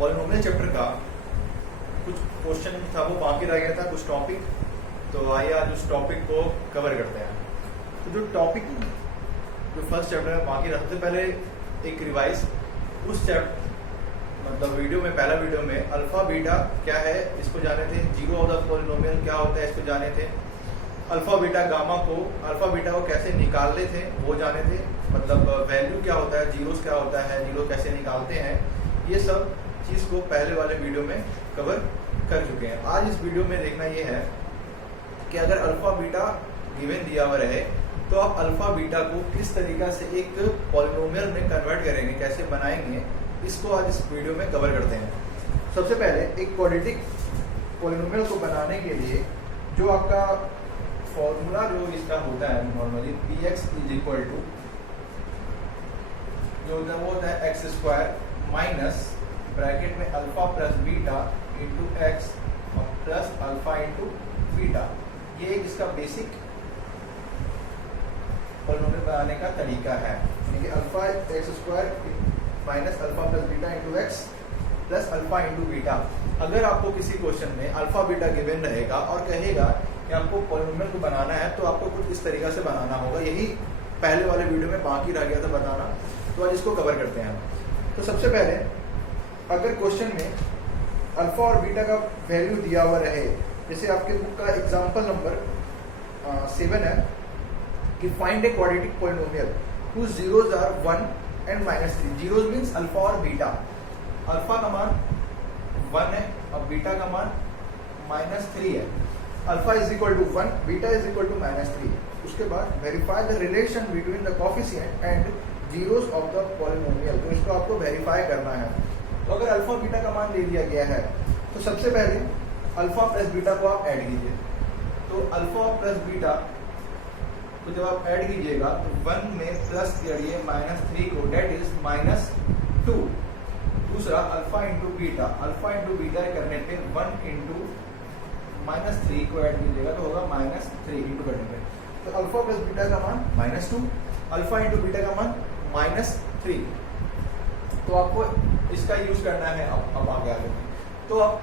Polynomial chapter का कुछ question था वो बाकी रह गया था, कुछ टॉपिक। तो आइए आज उस टॉपिक को कवर करते हैं। तो जो टॉपिक जो फर्स्ट चैप्टर है बाकी रहा, सबसे पहले एक रिवाइज उस चैप्टर मतलब वीडियो में, पहला वीडियो में अल्फा बीटा क्या है इसको जाने थे, जीरो ऑफ द पॉलिनोमियल क्या होता है इसको जाने थे, अल्फा बीटा गामा को, अल्फा बीटा को कैसे निकालने थे वो जाने थे, मतलब वैल्यू क्या होता है, जीरोस क्या होता है, जीरो कैसे निकालते हैं, ये सब चीज़ को पहले वाले वीडियो में कवर कर चुके हैं। आज इस वीडियो में देखना ये है कि अगर अल्फा बीटा गिवन दिया हुआ रहे तो आप अल्फा बीटा को किस तरीका से एक पॉलिनोमियल में कन्वर्ट करेंगे, कैसे बनाएंगे, इसको आज इस वीडियो में कवर करते हैं। सबसे पहले एक क्वाड्रेटिक पॉलिनोमियल को बनाने के लिए जो आपका फॉर्मूला जो इसका होता है normally px is equal to जो होता है वो होता है एक्स स्क्वायर माइनस ब्रैकेट में alpha plus beta into x और प्लस अल्फा इंटू बीटा। ये एक इसका बेसिक पॉलिनोमियल बनाने का तरीका है, यानी कि alpha x square minus alpha plus beta into x plus alpha into beta. अगर आपको किसी क्वेश्चन में अल्फा बीटा गिवन रहेगा और कहेगा कि आपको पॉलिनोमियल को बनाना है तो आपको कुछ इस तरीका से बनाना होगा। यही पहले वाले वीडियो में बाकी रह गया था बताना, तो आज इसको कवर करते हैं। तो सबसे पहले अगर क्वेश्चन में अल्फा और बीटा का वैल्यू दिया हुआ रहे, जैसे आपके बुक का एग्जांपल नंबर 7 है कि find a quadratic polynomial whose zeros are 1 and -3। Zeros means alpha और बीटा। अल्फा का मान 1 है और बीटा का मान -3 है। Alpha is equal to 1, beta is equal to -3। उसके बाद verify the relation between the coefficient and zeros of the polynomial. तो इसको आपको वेरीफाई करना है। तो अगर अल्फा बीटा का मान दे दिया गया है तो सबसे पहले अल्फा प्लस बीटा को आप ऐड कीजिए। तो अल्फा प्लस बीटा तो जब आप ऐड कीजिएगा तो 1 में प्लस करिए -3 को, डेट इज -2। दूसरा alpha into beta, alpha into beta करने पे 1 इंटू -3 को ऐड कीजिएगा तो होगा -3 इंटू करने पे। तो अल्फा प्लस बीटा का मान -2, अल्फा इंटू बीटा का मान -3। तो आपको इसका यूज करना है अब आगे आगे। तो अब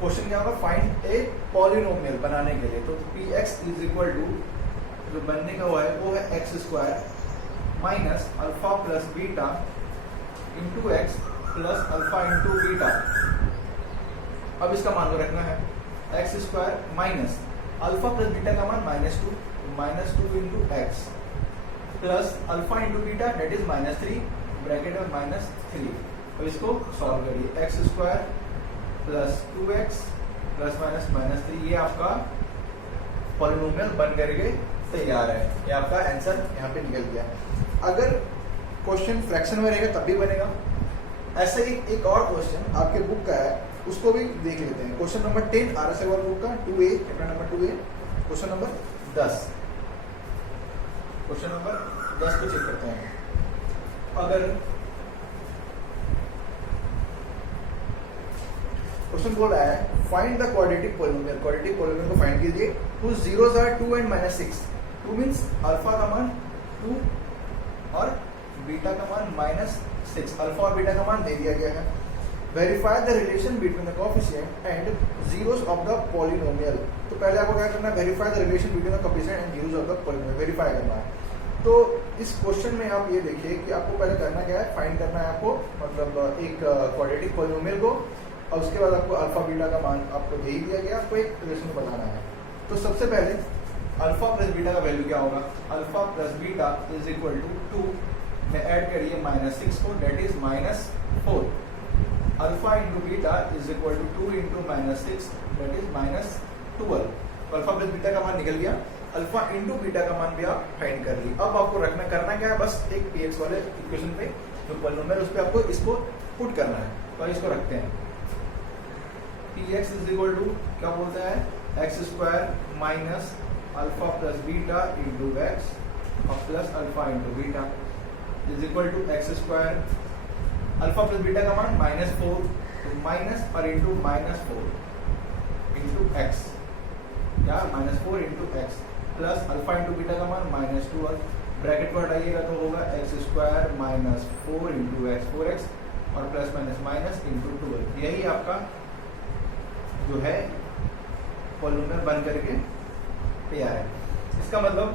क्वेश्चन क्या होगा, फाइंड ए पॉलिनोमियल बनाने के लिए। तो px इज इक्वल टू जो बनने का हुआ है वो है x square minus alpha plus beta into x plus alpha into beta. अब इसका मान को रखना है x square minus alpha plus beta का मान -2 into x plus alpha into beta that is -3 bracket में -3। अब इसको सॉल्व करिए, x square plus 2x plus -3। ये आपका पॉलिनोमियल बन करके तैयार है। ये आपका आंसर यहाँ पे निकल गया। अगर क्वेश्चन फ्रैक्शन में रहेगा तब भी बनेगा। ऐसे ही एक और क्वेश्चन आपके बुक का है, उसको भी देख लेते हैं। Question number 10 RS Agarwal book का 2A, chapter number 2A, question number 10। Question number 10 को चेक करते हैं। अगर क्वेश्चन बोल रहा है find the quadratic polynomial, quadratic polynomial को फाइंड कीजिए whose zeros are 2 and -6। 2 means alpha का मान 2 और बीटा का मान -6। अल्फा और बीटा का मान दे दिया गया है। Verify the relation between the coefficient and zeros of the polynomial. तो पहले आपको क्या करना है, verify the relation between the coefficient and zeros of the polynomial, verify करना है। तो इस क्वेश्चन में आप ये देखिए कि आपको पहले करना क्या है, फाइंड करना है आपको, मतलब एक क्वाड्रेटिक पॉलिनोमियल को, और उसके बाद आपको अल्फा बीटा का मान आपको दे ही दिया गया, आपको एक रिलेशन बताना है। तो सबसे पहले अल्फा प्लस बीटा का वैल्यू क्या होगा, alpha plus beta is equal to 2 में ऐड करिए -6 को, that is -4। Alpha into beta is equal to 2 into -6 that is -12। Alpha plus beta का मान निकल गया। अल्फा इंटू बीटा का मान भी आप फाइंड कर ली। अब आपको करना क्या है, बस एक px वाले इक्वेशन पे जो पॉलिनोमियल उस पे आपको इसको पुट करना है। तो इसको रखते हैं, px इज इक्वल टू क्या बोलता है, x square minus alpha plus beta into x और plus alpha into beta is equal to x square, alpha plus beta का मान -4 तो माइनस और इंटू -4 इंटू एक्स या -4 into x plus alpha into beta का मान -2 और ब्रैकेट को हटाइएगा तो होगा x square -4 into x 4x और प्लस माइनस माइनस इंटू 12, यही आपका जो है पॉलिनोमियल बन करके तैयार है। इसका मतलब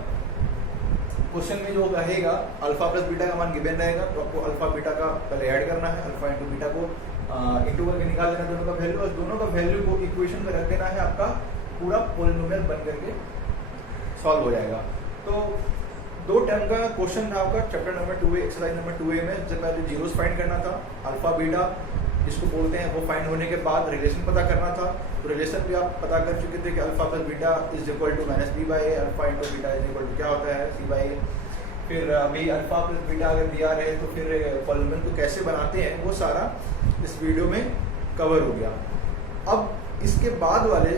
क्वेश्चन में जो रहेगा अल्फा प्लस बीटा का मान गिवन रहेगा, तो आपको अल्फा बीटा का पहले ऐड करना है, अल्फा इंटू बीटा को इंटू करके निकाल देना दोनों का वैल्यू, और दोनों का वैल्यू को इक्वेशन में रख देना है, आपका पूरा पॉलिनोमियल बन करके सॉल्व हो जाएगा। तो 2 टर्म का क्वेश्चन था आपका chapter number 2A exercise number 2A में। जब पहले जीरोस फाइंड करना था, अल्फा बीटा जिसको बोलते हैं, वो फाइंड होने के बाद रिलेशन पता करना था। तो रिलेशन भी आप पता कर चुके थे कि alpha plus beta is equal to minus b by a, alpha into beta is equal to क्या होता है सी बाई ए। फिर अभी अल्फा प्लस बीटा अगर दिया रहे तो फिर पॉलिनोमियल को कैसे बनाते हैं वो सारा इस वीडियो में कवर हो गया। अब इसके बाद वाले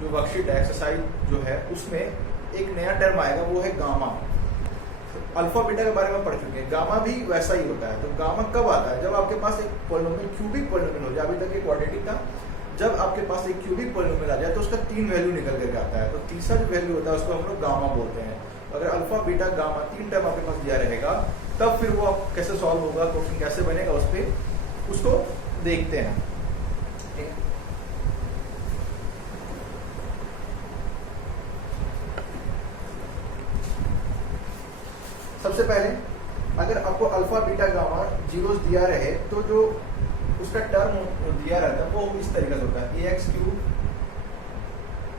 जो वर्कशीट है एक्सरसाइज जो है उसमें एक नया टर्म आएगा, वो है गामा। अल्फा बीटा के बारे में पढ़ चुके हैं, गामा भी वैसा ही होता है। तो गामा कब आता है? जब आपके पास एक पॉलिनोमियल क्यूबिक पॉलिनोमियल हो जाए, अभी तक एक क्वाड्रेटिक था, जब आपके पास एक क्यूबिक पॉलिनोमियल आ जाए तो उसका 3 वैल्यू निकल करके आता है। तो तीसरा जो वैल्यू होता है उसको हम लोग गामा बोलते हैं। अगर अल्फा बीटा गामा 3 टर्म आपके पास दिया रहेगा, तब फिर वो आप कैसे सॉल्व होगा, क्वेश्चन कैसे बनेगा, उस पर उसको देखते हैं। ठीक है, सबसे पहले अगर आपको अल्फा बीटा गामा जीरोस दिया रहे तो जो उसका टर्म दिया रहता है वो इस तरीके से होता है, ax cube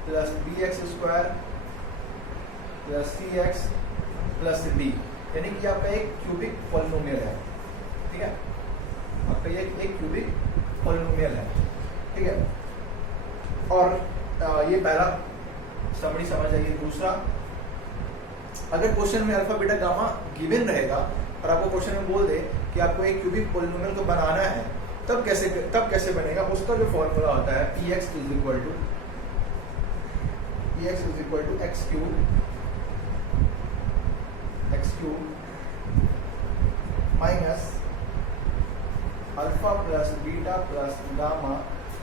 plus bx square plus cx plus d, यानी कि आपका एक क्यूबिक पॉलिनोमियल है। ठीक है, आपका ये एक क्यूबिक पॉलिनोमियल है। ठीक है, और ये पहला समरी समझ आइए। दूसरा, अगर क्वेश्चन में अल्फा बीटा गामा गिवन रहेगा और आपको क्वेश्चन में बोल दे कि आपको एक क्यूबिक पॉलिनोमियल को बनाना है, तब कैसे बनेगा? उसका जो फॉर्मूला होता है px is equal to x cube minus alpha plus beta plus gamma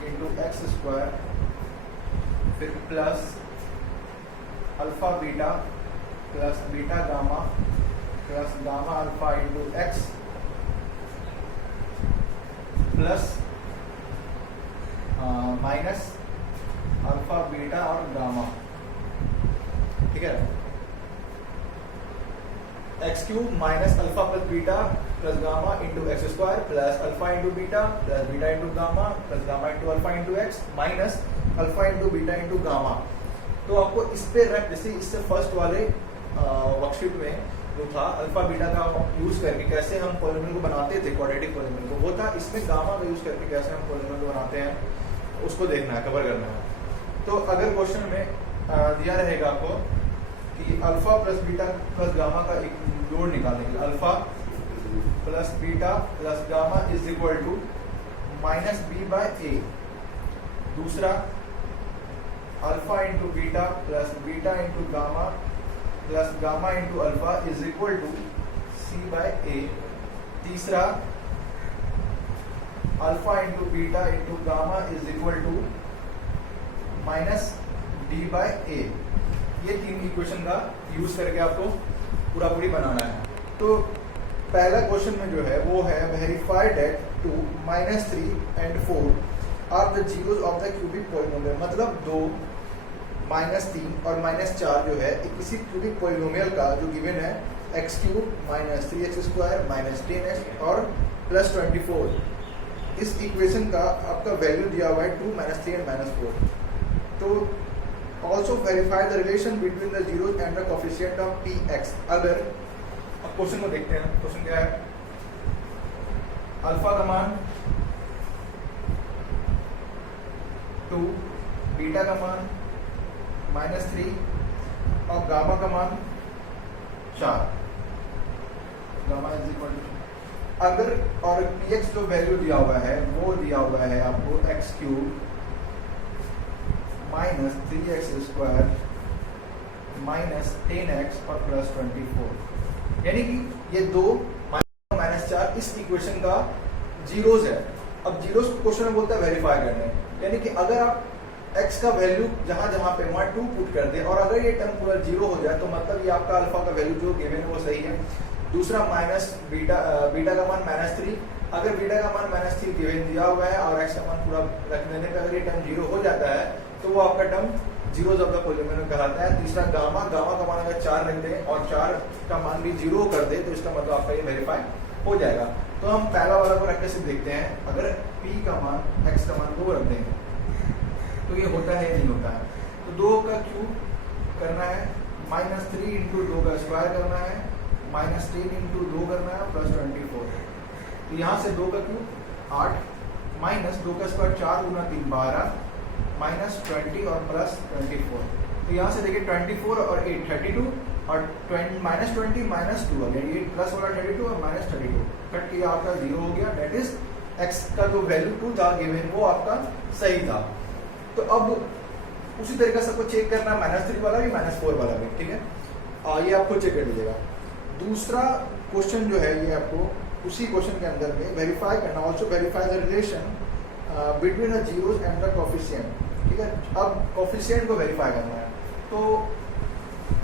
into x square, फिर plus alpha beta plus beta gamma plus gamma alpha into x plus minus alpha beta और gamma. ठीक है, x cube minus alpha plus beta plus gamma into x square plus alpha into beta plus beta into gamma plus gamma into alpha into x minus alpha into beta into gamma. तो आपको इस पे रख, जैसे इससे first वाले worksheet में जो था अल्फा बीटा का यूज करके कैसे हम पॉलिनोमियल को बनाते थे, क्वाड्रेटिक पॉलिनोमियल को, वो था। इसमें गामा का यूज करके कैसे हम पॉलिनोमियल को बनाते हैं उसको देखना है, कवर करना है। तो अगर क्वेश्चन में दिया रहेगा आपको कि alpha plus beta plus gamma का एक जोड़ निकालेंगे, alpha plus beta plus gamma is equal to minus b by a. दूसरा, alpha into beta plus beta into gamma plus gamma into alpha is equal to c by a. तीसरा, alpha into beta into gamma is equal to minus d by a. ये 3 equation का use करके आपको पूरा पूरी बनाना है। तो पहला क्वेश्चन में जो है वो है verify that 2 -3 and 4 are the zeros of the cubic polynomial. मतलब 2 -3 और -4 जो है किसी क्यूबिक पॉलिनोमियल का जो गिवन है x cube minus 3x square minus 10x और प्लस 24, इस इक्वेशन का आपका वैल्यू दिया हुआ है 2 -3 and -4। तो also verify the relation between the zeros and the coefficient of px। अगर अब क्वेश्चन को देखते हैं, क्वेश्चन क्या है, अल्फा का मान 2, बीटा का मान -3 और गामा का मान 4, गामा इज इक्वल टू, अगर और px जो वैल्यू दिया हुआ है वो दिया हुआ है आपको x cube minus 3x square minus 10x और प्लस 24, यानी कि ये 2 -4 इस इक्वेशन का जीरोस है। अब जीरोस को क्वेश्चन में बोलता है वेरीफाई करने, यानी कि अगर आप x का वैल्यू जहां जहां पे वहां 2 पुट कर दे और अगर ये टर्म पूरा 0 हो जाए तो मतलब ये आपका अल्फा का वैल्यू जो गिवन है वो सही है। दूसरा माइनस बीटा का मान -3। अगर बीटा का मान -3 गिवन दिया हुआ है और एक्स का मान पूरा रख देने पे अगर ये टर्म 0 हो जाता है तो वो आपका term zeros of the polynomial कहलाता है। तीसरा गामा का मान अगर 4 रख दें और 4 का मान भी 0 कर दे तो इसका मतलब आपका ये वेरीफाई हो जाएगा। तो हम पहला वाला को रख के सिर्फ देखते हैं, अगर p का मान x का मान 2 रख दें तो ये होता है या नहीं होता है। तो 2 का क्यूब करना है, -3 इंटू 2 का स्क्वायर करना है, -10 इंटू 2 करना है, प्लस 24। तो यहाँ से 2 का क्यूब 8, माइनस 2 का स्क्वायर 4 गुना 3 12, -20 और प्लस 24। तो यहाँ से देखिए 24 और 8 32 और -20 -2 अगेन ये प्लस वाला 32 और -32 कट किया, आपका 0 हो गया। दैट इज x का जो वैल्यू 2 था गिवन वो आपका सही था। तो अब उसी तरीके से आपको चेक करना है -3 वाला भी -4 वाला भी, ठीक है। ये आपको चेक कर लीजिएगा। दूसरा क्वेश्चन जो है ये आपको उसी क्वेश्चन के अंदर में वेरीफाई करना, also verify the relation between the zeros and the coefficient, ठीक है। अब कोफिशिएंट को वेरीफाई करना है। तो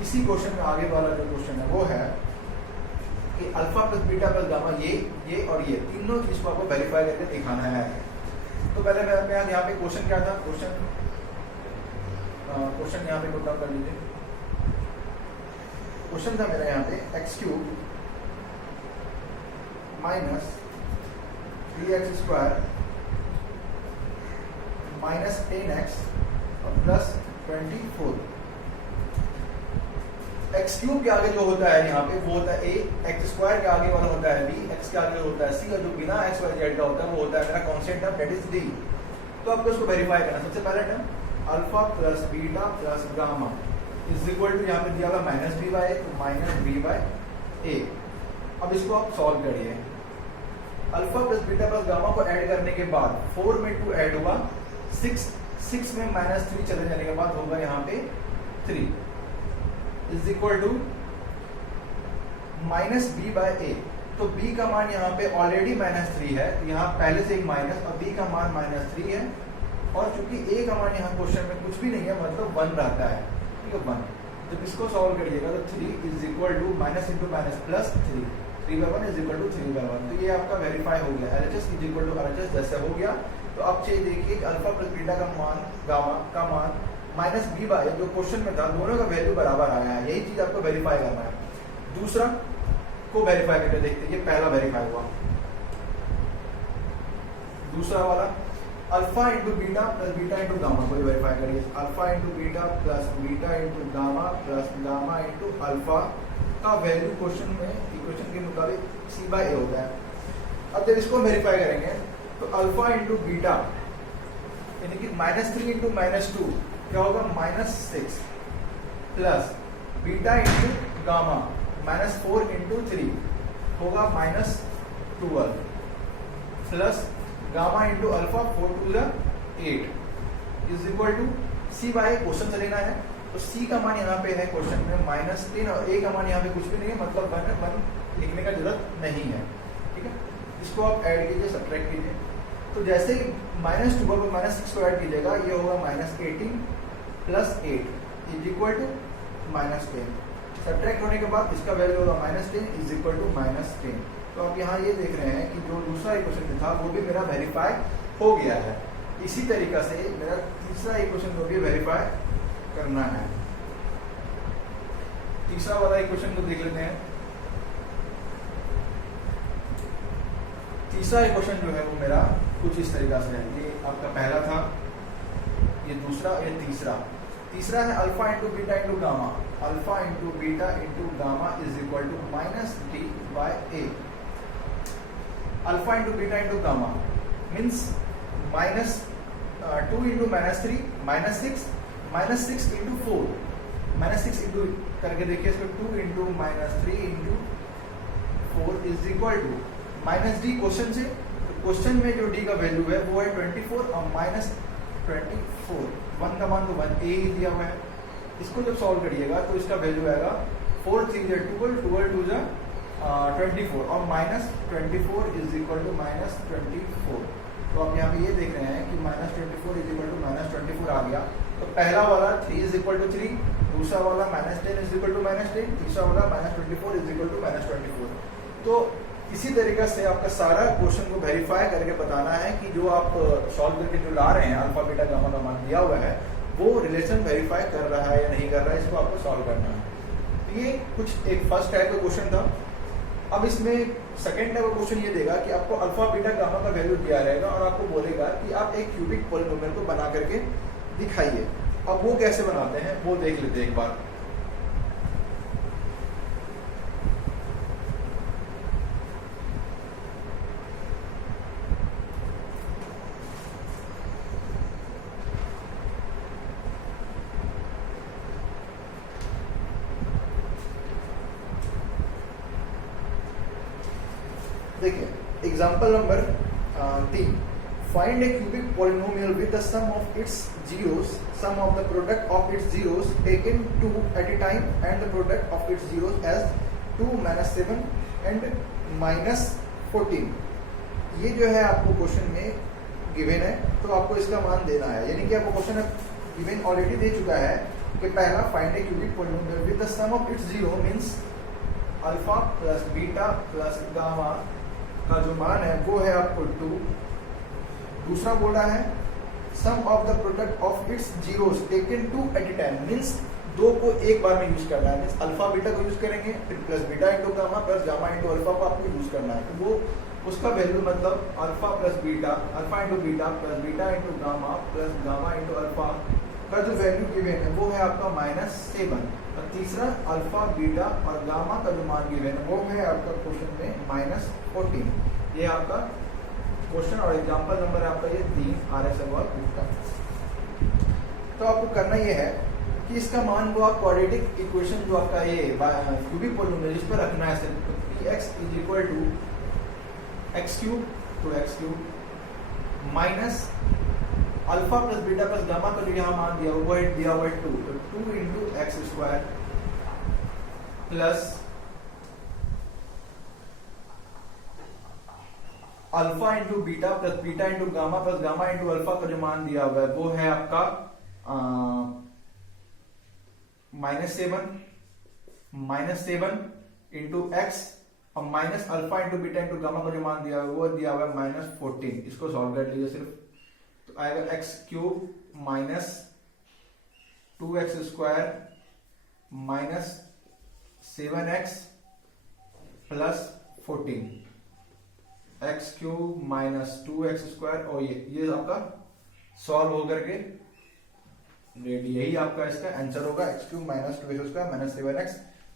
इसी क्वेश्चन में आगे वाला जो क्वेश्चन है वो है कि alpha plus beta plus gamma ये और ये तीनों चीज को आपको वेरीफाई करके दिखाना है। तो पहले मैं यहाँ पे क्वेश्चन क्या था, क्वेश्चन यहाँ पे नोट डाउन कर लीजिए। क्वेश्चन था मेरा यहाँ पे x³ minus 3x² minus 10x और प्लस 24। x³ के आगे जो होता है यहाँ पे वो होता है a, x² के आगे वाला होता है b, x के आगे होता है c और जो बिना x y z का होता है वो होता है मेरा constant term that is d। तो आपको इसको वेरीफाई करना। सबसे पहला term alpha plus beta plus gamma is equal to यहाँ पे दिया हुआ -b/a तो -b/a। अब इसको आप सॉल्व करिए। Alpha plus beta plus gamma को ऐड करने के बाद 4 में 2 ऐड हुआ, 6 में -3 चले जाने के बाद होगा यहाँ पे 3 इज इक्वल टू -b/a। तो b का मान यहाँ पे ऑलरेडी -3 है, यहाँ पहले से एक माइनस और b का मान -3 है और चूंकि a का मान यहाँ क्वेश्चन में कुछ भी नहीं है मतलब 1 रहता है, ठीक है 1। जब इसको सॉल्व करिएगा तो 3 is equal to minus into minus plus 3/1 is equal to 3/1। तो ये आपका वेरीफाई हो गया। LHS is equal to RHS जैसे हो गया। तो अब चाहिए देखिए कि अल्फा प्लस बीटा का मान गामा का मान -b/a जो क्वेश्चन में था दोनों का वैल्यू बराबर आया है, यही चीज आपको वेरीफाई करना है। दूसरा को वेरीफाई करके देखते हैं, ये पहला वेरीफाई हुआ। दूसरा वाला alpha into beta plus beta into gamma को वेरीफाई करिए। Alpha into beta plus beta into gamma plus gamma into alpha का वैल्यू क्वेश्चन में इक्वेशन के मुताबिक c/a होता है। अब जब इसको वेरीफाई करेंगे तो अल्फा इंटू बीटा यानी कि -3 इंटू -2 क्या होगा -6 plus beta into gamma -4 into 3 होगा -12 plus gamma into alpha 4 two 8 is equal to c/a question से लेना है। तो c का मान यहाँ पे है क्वेश्चन में -3 और a का मान यहाँ पे कुछ भी नहीं है मतलब 1 लिखने का जरूरत नहीं है, ठीक है। इसको आप ऐड कीजिए, सब्ट्रैक्ट कीजिए। तो जैसे ही -2 पर -6 को ऐड कीजिएगा ये होगा -18 प्लस 8 इज इक्वल टू -10। सब्ट्रैक्ट होने के बाद इसका वैल्यू होगा -10 इज इक्वल टू -10। तो आप यहाँ ये देख रहे हैं कि जो दूसरा इक्वेशन था वो भी मेरा वेरीफाई हो गया है। इसी तरीका से मेरा तीसरा इक्वेशन को भी वेरीफाई करना है। तीसरा वाला इक्वेशन को देख लेते हैं। तीसरा इक्वेशन जो है वो मेरा कुछ इस तरीका से है। ये आपका पहला था, ये दूसरा, ये तीसरा। तीसरा है alpha into beta into gamma. Alpha into beta into gamma is equal to -d/a। Alpha into beta into gamma means -2 into -3 -6 into 4 -6 into करके देखिए इसको 2 into -3 into 4 is equal to -d question से। तो क्वेश्चन में जो d का value है वो है 24 और -24 1 का मान तो 1a ही दिया हुआ है। इसको जब सॉल्व करिएगा तो इसका वैल्यू आएगा 4 3 12 12 2 24 और -24 इज इक्वल टू -24। तो आप यहाँ पे ये देख रहे हैं कि -24 इज इक्वल टू -24 आ गया। तो पहला वाला 3 इज इक्वल टू 3, दूसरा वाला -10 इज इक्वल टू -10, तीसरा वाला -24 इज इक्वल टू -24। तो इसी तरीके से आपका सारा क्वेश्चन को वेरीफाई करके बताना है कि जो आप सॉल्व करके जो ला रहे हैं अल्फा बीटा गामा का मान दिया हुआ है वो रिलेशन वेरीफाई कर रहा है या नहीं कर रहा है, इसको आपको सॉल्व करना है। ये कुछ एक फर्स्ट टाइप का क्वेश्चन था। अब इसमें सेकेंड टाइप का क्वेश्चन ये देगा कि आपको अल्फा बीटा गामा का वैल्यू दिया रहेगा और आपको बोलेगा कि आप एक क्यूबिक पॉलिनोमियल को बना करके दिखाइए। अब वो कैसे बनाते हैं वो देख लेते हैं एक बार। देखिए example number 3, find a cubic polynomial with the sum of its zeros, sum of the product of its zeros taken 2 at a time and the product of its zeros as 2 - 7 and -14। ये जो है आपको question में given है, तो आपको इसका मान देना है। यानी कि आपको क्वेश्चन गिवन ऑलरेडी दे चुका है कि पहला find a cubic polynomial with the sum of its zero means alpha plus beta plus gamma का जो मान है वो है आपको 2। दूसरा बोल रहा है sum of the product of its zeros taken 2 at a time means 2 को एक बार में यूज करना है। मींस अल्फा बीटा को यूज करेंगे, फिर plus beta into gamma plus gamma into alpha को आपको यूज करना है। तो वो उसका वैल्यू मतलब alpha plus beta, alpha into beta plus beta into gamma plus gamma into alpha का जो वैल्यू गिवन है वो है आपका -7। और तीसरा अल्फा बीटा और गामा का जो मान गिवन है वो है आपका क्वेश्चन में -14। ये आपका क्वेश्चन और एग्जांपल नंबर आपका ये 3 RS सवाल का। तो आपको करना ये है कि इसका मान वो आप क्वाड्रेटिक इक्वेशन जो आपका ये क्यूबिक पॉलिनोमियल इस पर रखना है सिर्फ px is equal to x cube to x cube minus alpha plus beta plus gamma का जो यहाँ मान दिया वो है दिया हुआ है 2, तो 2 into x square plus alpha into beta plus beta into gamma plus gamma into alpha का जो मान दिया हुआ है वो है आपका -7 इंटू एक्स और minus alpha into beta into gamma का जो मान दिया हुआ है वो दिया हुआ है -14। इसको सॉल्व कर लीजिए सिर्फ, तो आएगा x cube minus 2x square minus 7x plus 14, x cube minus 2x square. और ये आपका सॉल्व होकर के रेडी, यही आपका इसका आंसर होगा x cube minus 2x square minus 7x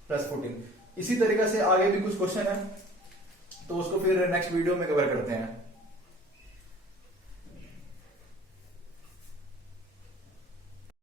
plus 14। इसी तरीके से आगे भी कुछ क्वेश्चन है तो उसको फिर नेक्स्ट वीडियो में कवर करते हैं।